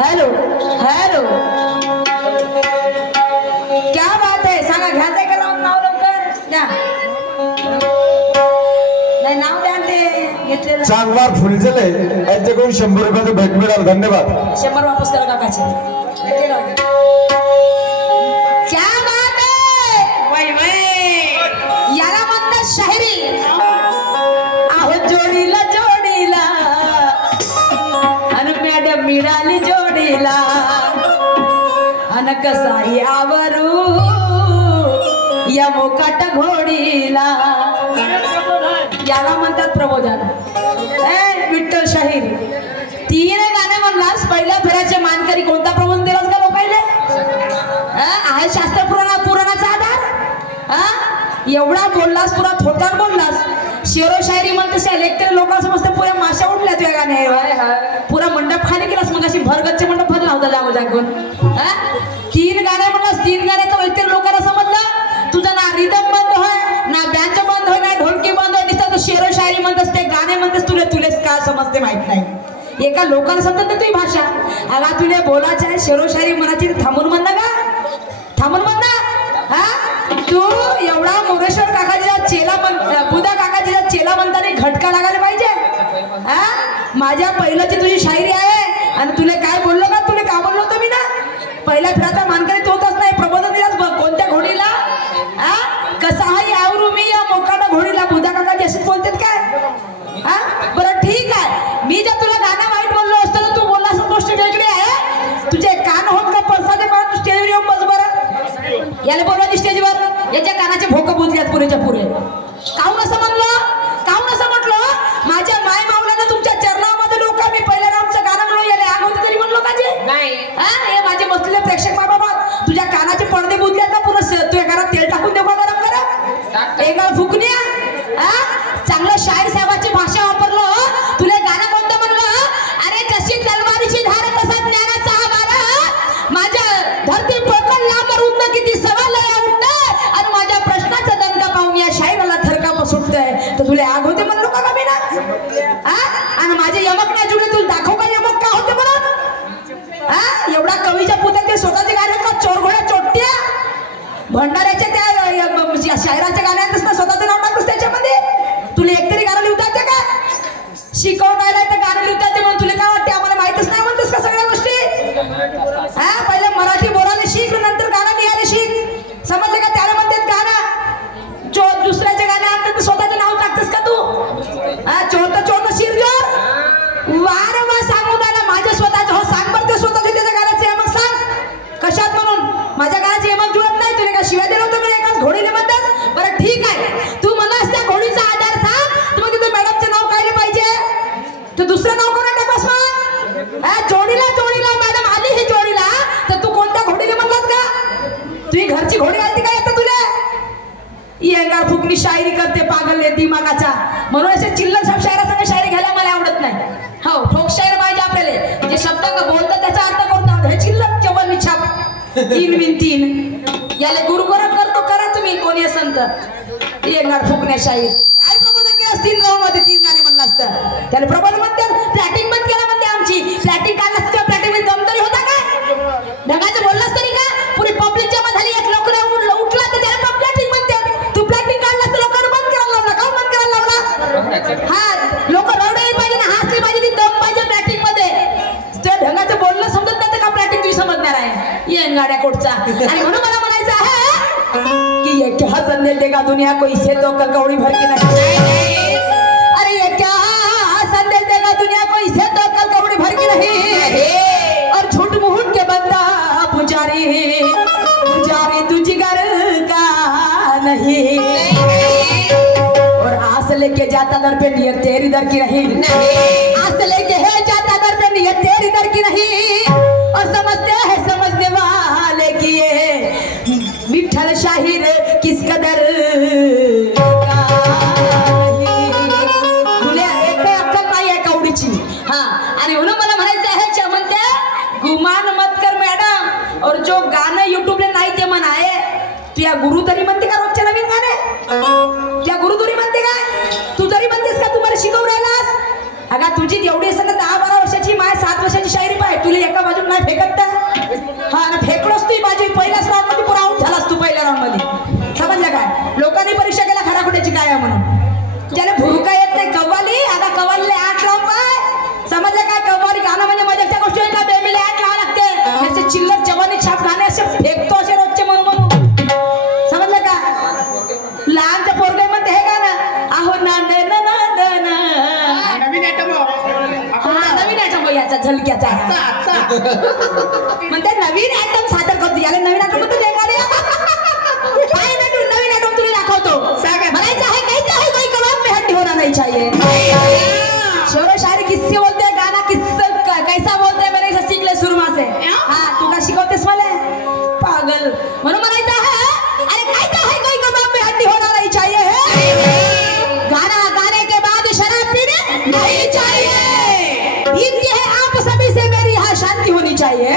Hello hello, क्या बात आहे? सांगा, घ्यायचंय का लावून नाव लवकर द्या. नाही नाव द्या ते घेतलेलं. चांगला फुलझेले यांच्याकडून 100 रुपयाचं भेट मिळालं. धन्यवाद. 100 वापस करा काकाचे. क्या बात आहे? वै वै, याला म्हणतात शायरी. आहो जोडीला जोडीला आणि मॅडम मिळाली जोडीला आणि कसा यावरू या मोकाट घोडीला. याला म्हणतात प्रबोधन. विठ्ठल शाहीर 3 गाणे म्हणलास. पहिल्या फेऱ्याचे मानकरी कोणता प्रबोधन दिलास का लोकांना? आहे शास्त्र पुराणाचा आधार. एवढा बोललास, पुरा थोटात बोललास. शेरो शायरी म्हणतेस इलेक्ट्रिक लोकांना समजते पुऱ्या माशा उठल्या तुझ्या गाणे. पुरा मंडप खाली केलास. मग अशी भरगच्चे मंडप भरला होता जागो जागून. 3 गाणे म्हणलास. 3 गाण्याचं इलेक्ट्रिक लोकांना समजलं. तुझं ना रिदम बंद होय, ना बँच बंद होय, ना ढोलकी बंद होय. नुसतं तू शेरो शायरी म्हणतेस, ते गाणे म्हणतेस. तुलेच का समजते माहित नाही. एका लोकांना समजत तुझी भाषा. अगा तुला बोलायचं आहे शेरो शायरी म्हणायची, थांबून म्हण ना का? थांबून म्हण ना. तू एवढा मोरेश्वर काकाजीचा चेला बुधा काकाजीचा चेला म्हणताना घटका लागायला पाहिजे. माझ्या पहिल्याची तुझी शायरी आहे आणि तुला काय बोललो का? तुला का बोललो होतो मी ना? पहिल्या फिराचा मानकरी तोच नाही. प्रबोधन दिलास कोणत्या घोडीला? कसाही आवरू मी या मोकाटा घोडीला. बुधा काकाजी असेच बोलतात काय? बरं ठीक आहे. मी जर तुला गाणं वाईट बोललो असतो तर तू बोलला असं गोष्ट वेगळी आहे. तुझे कान होत का पडसादे मला? तू स्टेजवर येऊन बस बरं. याला बोलवायची स्टेजवर. याच्या कानाचे भोकं बुजल्यात पुरेच्या पुरे. काहून असं म्हणलं? काहून असं म्हटलं? माझ्या माय माऊलानं तुमच्या चरणामध्ये लोक मी पहिल्या आमचं गाणं म्हणून याला आग होते तरी म्हणलो माझे नाही. हे माझे बसलेले प्रेक्षक बाबा, तुझ्या कानाचे पडदे बुजल्यात का? पुन्हा तुझ्या घरात तेल टाकून देऊ का गरम गरम? एका फुकण्या. चांगलं शाहीर साहेबाची भाषा वापरलं. तुला गाणं कोणतं म्हणलं? अरे जशी तलवारीची धार तसा ज्ञानाचा हा वारा. माझ्या धरती पकड लांबर उठणं किती सवाल उठणं आणि माझ्या प्रश्नाचा दंगा पाहून या शाहिराला थरकाप सुटतंय. तर तुला आग होते म्हणलो का मी ना? आणि माझे यमक नाही जुळे. तुला दाखव का यमक का होते म्हणून? एवढा कवीच्या पुत्या ते स्वतःचे गाणे का चोरघोड्या चोट्या भंडाऱ्याच्या त्या शायराच्या गाण्यातच ना स्वतःचं नाव टाकतोस त्याच्यामध्ये. तुला एकतरी गाणं लिहिता येते का? शिकवणायला तर गाणं लिहिता येते म्हणून तुला काय वाटते? आम्हाला माहितच नाही म्हणतोस का सगळ्या गोष्टी? पहिले मराठी बोलायला शिक, नंतर गाणं लिहायला शिक. समजले का? त्याला म्हणतात गाणं. दुसऱ्याचे गाणे आणतात तर स्वतःचं नाव टाकतेस का तू? चोर चोर शिरजो वारंवार सांगू द्यायला माझ्या स्वतःचं. हो सांग बरं ते स्वतःचे त्याच्या गाण्याचे यमक सांग. कशात म्हणून? माझ्या गाण्याचे यमक जुळत नाही. तुला का शिवाय दिलं होतं मी एकाच घोडीने म्हणतात? बरं ठीक आहे. तू म्हणास त्या घोडीचा आधार सांग. तर मग तिथं मॅडमचं नाव काय पाहिजे? तू दुसरं नाव कोणा टाकस मग? जोडीला जोडीला मॅडम आली ही जोडीला. तर तू कोणत्या घोडीने म्हणलास का? तुझी घरची घोडी घालती काय येतं तुला? येंगार फुकणी शायरी करते पागल दिमागाचा. म्हणून असे चिल्लर सब शायरासंग शायरी घ्यायला मला आवडत नाही. हो ठोक शायर पाहिजे आपल्याला. जे शब्द बोलतात त्याचा अर्थ करतो. हे चिल्लर चवल छाप 3 बिन 3 याला गुरुबर करतो. करा तुम्ही कोणी संत. येंगार फुकण्या शाहीर काय प्रबोधन केलं? 3 राऊंड मध्ये 3 गाणे म्हणलं असतं. त्याला प्रबोधन म्हणतात. फ्लॅटिंग बंद केलं म्हणते आमची. फ्लॅटिंग काढलं असतं. फ्लॅटिंग मध्ये दम तरी होता काय? ढगाचं बोललास तरी का? पुरी पब्लिक जमा झाली. एक लोक उठला तर त्याला फ्लॅटिंग म्हणतात. तू फ्लॅटिंग काढलं असतं लोकांना बंद करायला लावला. का बंद करायला लावला? लोक रडले पाहिजे ना, हसले पाहिजे, ती दम पाहिजे फ्लॅटिंग मध्ये. त्या ढगाचं बोलणं समजत नाही का फ्लॅटिंग तुम्ही समजणार आहे? ये गाड्या कोटचा. आणि म्हणून मला म्हणायचं आहे कि ये क्या संदेश देगा दुनिया को, इससे तो ककौड़ी भर के नहीं. अरे ये क्या संदेश देगा दुनिया को, इससे तो ककौड़ी भर के नहीं. और झूठ मूठ के बंदा पुजारी पुजारी तुझी घर का नहीं. और आस लेके जाता दर पे नियत तेरी दर की नहीं. आस लेके है जाता दर पे नियत तेरी दर की नहीं. और समझते हैं समझने वाले की ये विठ्ठल शाहीर किस कदर तुला एक अक्कल नाही आहे कवडीची. आणि म्हणून मला म्हणायचं आहे चमनते गुमान मत कर मॅडम. और जो गाणं युट्यूबला नाही ते म्हणाय तुझ्या गुरु तरी म्हणते का रोजचे नवीन गाणे? तुझ्या गुरु तरी म्हणते काय? तू तरी म्हणतेस का? तू मला शिकवून राहिलास? अगा तुझी एवढी असं 10-12 वर्षाची माय 7 वर्षाची शायरी पाय. तुला एका बाजूला म्हणते नवीन आयटम सादर करतो. याला नवीन आयटम म्हणतो रेंगाड्या. काय नवीन आयटम तुला दाखवतो. म्हणायचं आहे काहीच आहे कोई कबाब में हड्डी होना नहीं चाहिए. शेरो शायरी किससे बोलते हैं, गाना किससे कैसा बोलते हैं, मेरे से सीख ले सुरमा से. हाँ तू का शिकवतेस मला पागल. म्हणून म्हणायचं आहे अरे काहीच आहे कोई कबाब में हड्डी होना नहीं चाहिए. गाना गाने के बाद शराब पीने नहीं चाहिए. विनती है आप सभी से मेरी यहाँ शांति होनी चाहिए.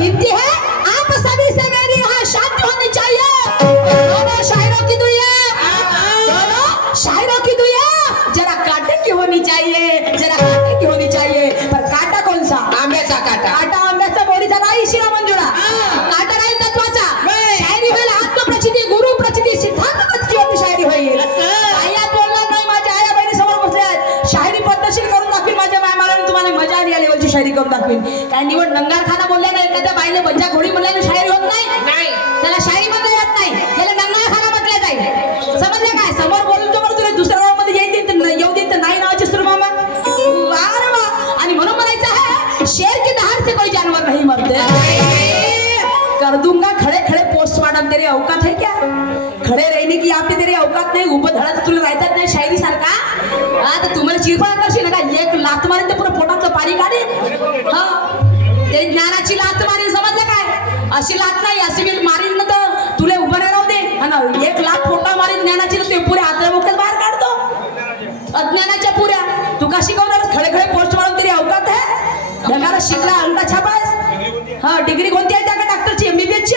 विनती है आप सभी से मेरी यहाँ शांति होनी चाहिए. दोनों शायरों की दुआ, दोनों शायरों की दुआ जरा कांटे की होनी चाहिए, जरा कांटे की होनी चाहिए. पर कांटा कौन सा? आंब्याचा कांटा. कांटा आंब्याचा, बोरीचा नाही, शिरा मंजुळा. कांटा नाही तत्वाचा. शायरी होईल आत्मप्रचिती, गुरु प्रचिती, सिद्धांत होती शायरी होईल. आयात बोलणार नाही. माझ्या आया बहिणी समोर बसल्या आहेत. शायरी पद्धतशीर करून दाखवीन माझ्या मायमाला. तुम्हाला मजा आली या लेवलची शायरी करून दाखवीन. काय निवड नंगारखाना बोलल्या नाही, एखाद्या बाईने बंजा घोडी बोलल्याने शायरी होत नाही. त्याला शायरी म्हणता येत नाही, त्याला नंगारखाना म्हटलं जाईल. समजलं काय? समोर बोलून तो तुला दुसऱ्या गावामध्ये येऊ देत नाही नावाचे सुरमामा. वाह वा. आणि म्हणून म्हणायचं आहे शेर की दहाड़ से कोई जानवर नहीं मरते. कर दूंगा खड़े खड़े पोस्टमार्टम. तेरे औकात है क्या? खड़े रहने की आपने तेरे औकात नाही. उभं धडा तुला राहतात नाही शायरी सारखा. आता तुम्हाला चिरफाड करशील का? एक लात मारीन तर पुरं पोटाचं पाणी काढेल. हा ते ज्ञानाची लात मारीन. समजलं काय? अशी लात नाही, अशी वेळ मारीन ना तर तुला उभं नाही राहू दे. आणि एक लात पोटा मारीन ज्ञानाची ना ते पुऱ्या हातल्या मुख्यात बाहेर काढतो अज्ञानाच्या पुऱ्या. तू का शिकवणार? खडे खडे पोस्ट मारून तरी अवकात आहे. ढगाला शिकला अंगठा छापास. हा डिग्री कोणती आहे त्या का डॉक्टरची? एमबीबीएस ची.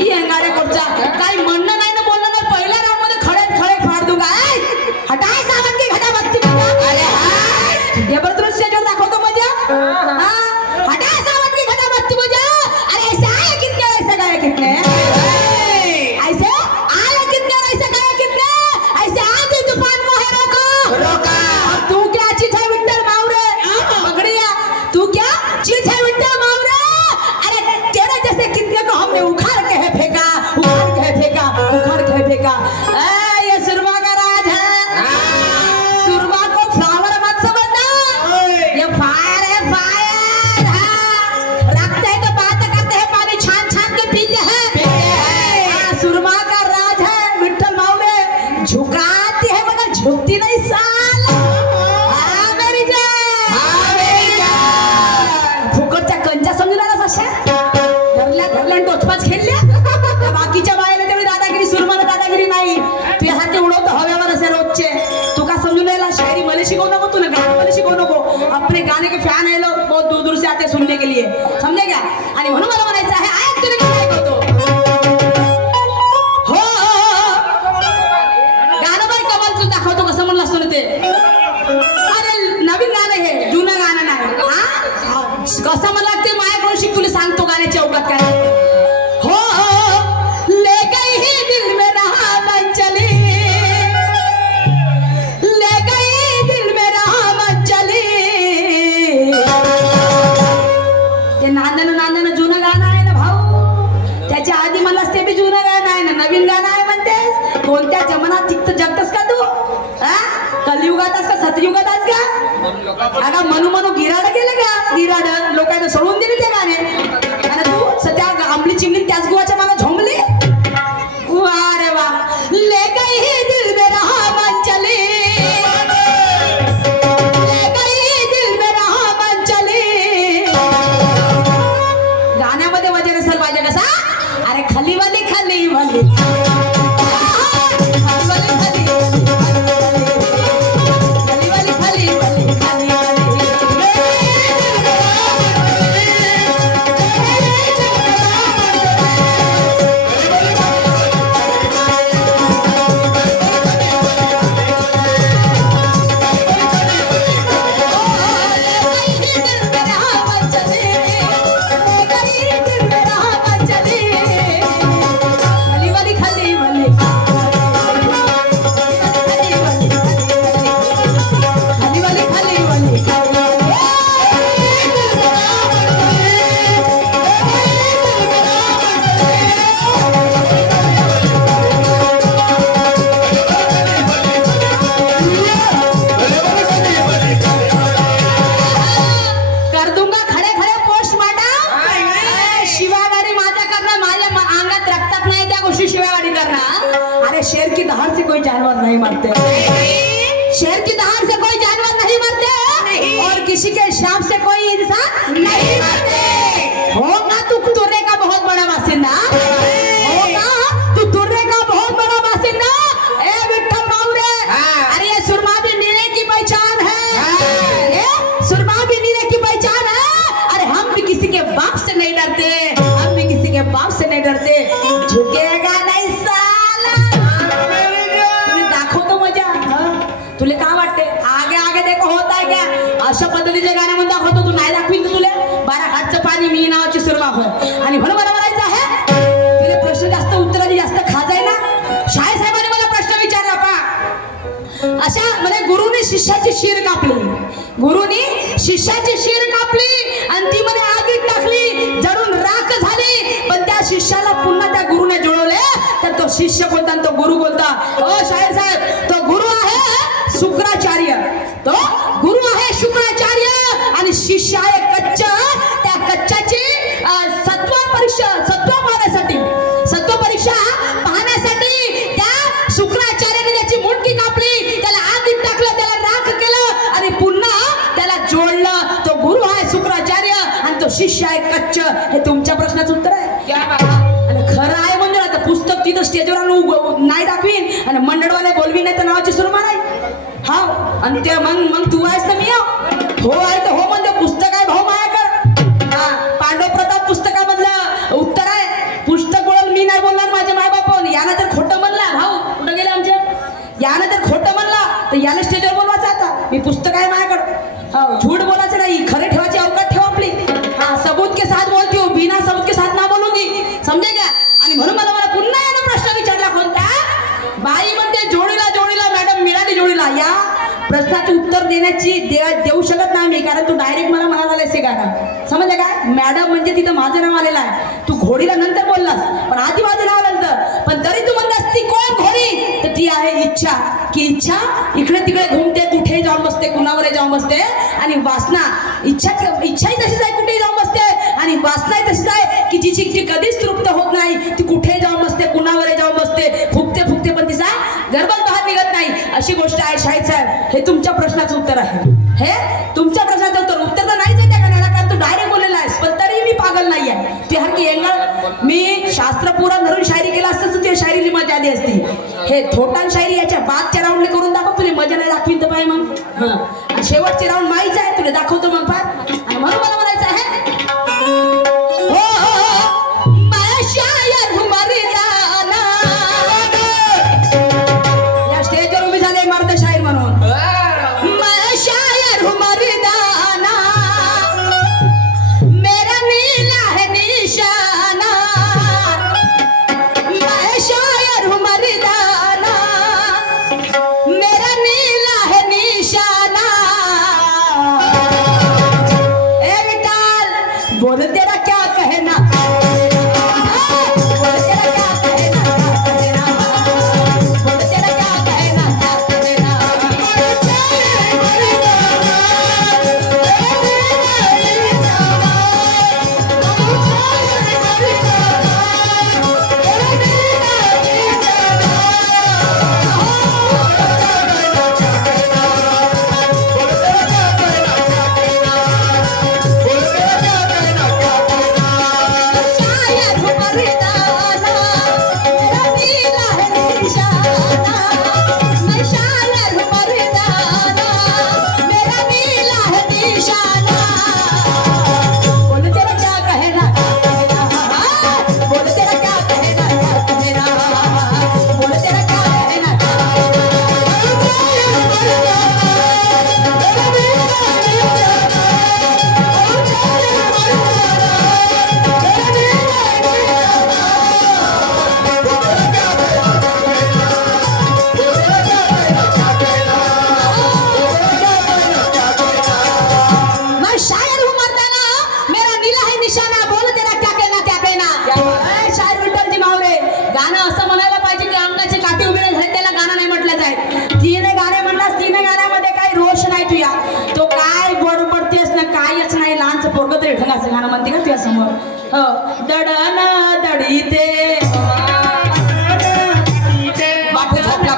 ही अंगाड्या कोटचा काही म्हणणं नाही ना बोलणं नाही. पहिल्या राऊंड मध्ये खडे खडे फाड दूंगा. हटाय सावन की घटा बघती. अरे हाय जबरदस्त जो दाखवतो मजा. हा हटाय सावन की घटा बघती मजा. अरे ऐसे आए कितने, ऐसे गए कितने, ऐसे आए कितने, ऐसे गए कितने. ऐसे आंधी तूफान को है रोका. तू क्या चीज है विठ्ठल मावरे? पगड़िया तू क्या चीज है विठ्ठल मावरे. अरे तेरे जैसे कितने को हमने उखाड़ के है फेंका, उखाड़ के है फेंका, उखाड़ के है फेंका. ये सुरमा का राज है. सुरमा को फ्लावर मत समझना, ये फायर है फायर. रखते हैं तो बात करते हैं, पानी छान छान के पीते हैं. सुरमा का राज है विठ्ठल मावरे. झुकाती है मगर झुकती नहीं साल. हाँ मेरी जान, हाँ मेरी जान. फुकटच्या कंचा समजून आलास अशा धरल्या टोचपाच खेळल्या. बाकीच्या बायाला तेवढी दादागिरी, सुरमाला दादागिरी नाही. तुझ्यासारखे उडवतो हव्यावर असे रोजचे. तू का समजून राहिला? शायरी मला शिकवू नको, तुला गाणं मला शिकवू नको. अपने गाने के फॅन आहे लोग, बहुत दूर दूर से आते सुनने के लिए. समजे क्या? आणि म्हणून मला म्हणायचं आहे ऐक तुला काय ऐकवतो. हो गाणं बाई कमाल तुला दाखवतो कसं म्हणलं असतो ना ते. अरे नवीन गाणं हे, जुनं गाणं नाही. हा कसं मला ते माझ्याकडून शिक, तुला सांगतो गाण्याची अवकात काय. हो ले गई ही दिल में रहा मन चली, ले गई दिल में रहा मन चली. ते नांदन नांदन जुनं गाणं आहे ना भाऊ. त्याच्या आधी मला ते बी जुनं गाणं आहे ना, नवीन गाणं आहे म्हणतेस. कोणत्या जमान्यात तिथं जगतस का तू? हा कलियुगात का सतयुगात का? अगं मनू गिराड गेलं का? गिराड लोकांना सोडून दिले ते गाणे. आणि तू सध्या आंबली चिमली त्याच गुवाच्या मागे झोंबली. वा रे वा. ले गई ही दिल में रहा मन चली, ले गई दिल में रहा मन चली. गाण्यामध्ये वजन असेल पाहिजे कसा. अरे खाली वाली खाली वाली खाली वाली खाली वाली खाली वाली मरते, शेर की दहाड़ से कोई जानवर नहीं मरते, और किसी के शाम से कोई इंसान नहीं मरते। होगा तू तुर्रे का बहुत बड़ा बासिंदा, होगा तू तुर्रे का बहुत बड़ा बासिंदा। ए विठ्ठल मावरे, अरे ये सुरमा भी नीले की पहचान है, ये सुरमा भी नीले की पहचान है। अरे हम भी किसी के बाप से नहीं डरते, हम भी किसी के बाप से नहीं डरते, झुकेगा नहीं साला। तुम्ही दाखव तो मजा, तुले काय वाटते? आगे आगे देखो होत आहे क्या? अशा पद्धतीचे गाणे म्हणून दाखवतो तू, नाही दाखवीन तर तुले 12 हातचं पाणी मी नावाची सुरमा होय। आणि म्हणून मला म्हणायचं आहे, तुले प्रश्न जास्त उत्तराची जास्त खाज आहे ना। शाळे साहेबांनी मला प्रश्न विचारला पा, अशा म्हणजे गुरुने शिष्याची शीर कापली, गुरुनी शिष्याची शीर कापली आणि ती मध्ये आगीत टाकली, जळून राख झाली। पण त्या शिष्याला पुन्हा त्या गुरुने जुळवले, तर तो शिष्य कोणता आणि तो गुरु कोणता? ओ शाहीर साहेब, तो गुरु आहे शुक्राचार्य, तो गुरु आहे शुक्राचार्य आणि शिष्य आहे कच्च। त्या कच्च्याची सत्व परीक्षा पाहण्यासाठी त्या शुक्राचार्याने त्याची मुंडकी कापली, त्याला आगीत टाकलं, त्याला राख केलं आणि पुन्हा त्याला जोडलं। तो गुरु आहे शुक्राचार्य आणि तो शिष्य आहे कच्च। हे तुमच्या प्रश्नाचं उत्तर आहे क्या? आणि खरं आहे म्हणजे आता पुस्तक तिथं स्टेजवर नाही दाखवीन आणि मंडळवाले बोलवी नाही तर नावाची सुरमा नाही। हा, आणि ते मग तू आहेस तर मी हो आहे तर हो म्हणजे पुस्तक आहे भाऊ मायाकर। हा, पांडव प्रताप पुस्तकामधलं उत्तर आहे। पुस्तक बोल मी नाही बोलणार, माझे माय बाप यानं तर खोटं म्हणला, भाऊ कुठं गेले आमचे, यानं तर खोटं म्हणला तर याला स्टेजवर बोलवायचं। आता मी पुस्तक आहे माझ्याकडे, हो झूठ बोलायचं नाही, खरे ठेवायची अवकाश ठेवा आपली। हा, सबूत के साथ बोलती हो, बिना सबूत के साथ ना बोलूंगी, समजे का? आणि म्हणून मला पुन्हा यानं प्रश्न विचारला कोणता? बाई म्हणते जोडीला जोडीला मॅडम मिळाली जोडीला। या प्रश्नाचे उत्तर देऊ शकत नाही मी, कारण तू डायरेक्ट मला म्हणाला गाणं, समजलं काय? मॅडम म्हणजे तिथं माझं नाव आलेलं आहे, तू घोडीला नंतर बोललास पण आधी माझं नाव आलं तर, पण तरी तू म्हणलास ती कोण घोडी? तर ती आहे इच्छा, की इच्छा इकडे तिकडे घुमते, कुठे जाऊन बसते, कुणावर जाऊन बसते। आणि वासना, इच्छाही तशीच आहे, कुठेही जाऊन बसते, आणि वासनाही तशीच आहे की जिची कधीच तृप्त होत नाही, ती कुठे जाऊन बसते, कुणावर जाऊन बसते, फुकते फुकते पण तिचा गर्भच बाहेर निघत नाही, अशी गोष्ट आहे शाहीर साहेब। हे तुमच्या प्रश्नाचं उत्तर आहे, हे तुमच्या प्रश्नाचं उत्तर तर नाहीच आहे त्या गाण्याला, कारण तू डायरेक्ट बोललेला आहेस, पण तरी मी पागल नाही आहे। ती हर की एंगल मी शास्त्र पुरा धरून शायरी केला असतं तर शायरीची मजा आली असती। हे थोटान शायरी याच्या बादच्या राऊंडने करून दाखव, तुला मजा नाही दाखवीन तर पाय मग। शेवटची राऊंड माहीच आहे, तुला दाखवतो मग पाय। आणि म्हणून मला म्हणायचं आहे, या स्टेजवर उभी झाले मर्द शाहीर म्हणून, मैं शायर हूँ मर्दाना, मेरा नीला है निशाना, मैं शायर हूँ मर्दाना, मेरा नीला है निशाना। ए विठाल बोल तेरा क्या कहना,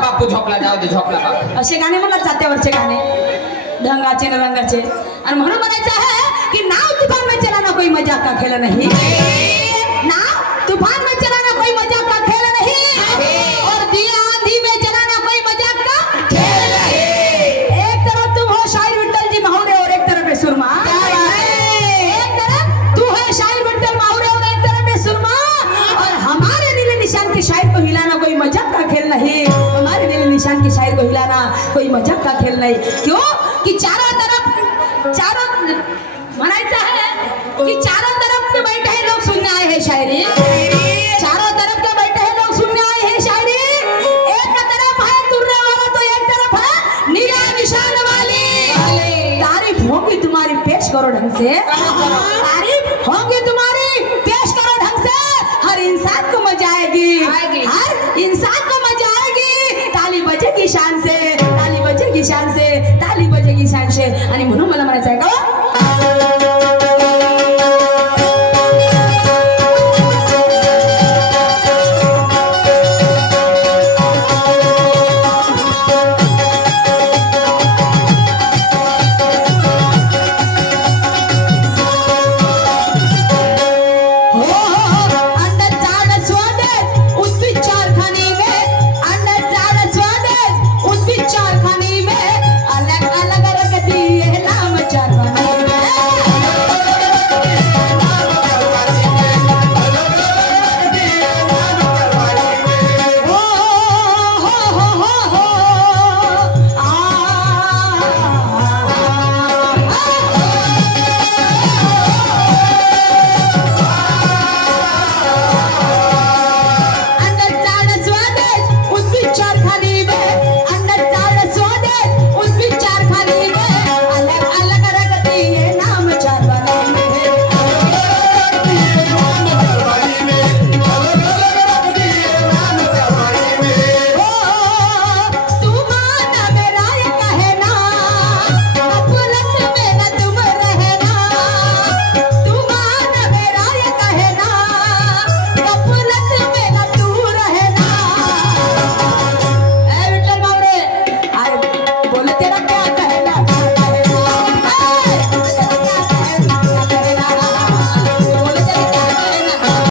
बापू झोपला जाऊ दे. असे गाणे म्हणतात जात्यावरचे गाणे, ढंगाचे न रंगाचे. आणि म्हणून म्हणायचं आहे की नाव तुफान में चला ना कोई मजाक का खेल नहीं, नाव तुफान में चला ना कोई मजाक का खेल नहीं, और दिया आंधी में जलाना कोई मजाक का खेल नहीं. एक तरफ तुम हो शायर विठ्ठल जी माहुरे और एक तरफ है सुरमा, एक तरफ तू है शायर विठ्ठल माहुरे और एक तरफ है सुरमा, और हमारे नीले निशान के शायर को हिलाना कोई मजाक का खेल नहीं, हमारे नीले निशान के शायर को हिलाना कोई मजाक का खेल नहीं. क्यों कि चारों म्हणायचं है कि चारों तरफ के बैठे हैं लोग सुनने आए हैं शायरी, चारों तरफ के बैठे हैं लोग सुनने आए हैं शायरी. एक तरफ है तुरने वाला तो एक तरफ है नीला निशान वाली. तारीफ होगी तुम्हारी पेश करो ढंग से,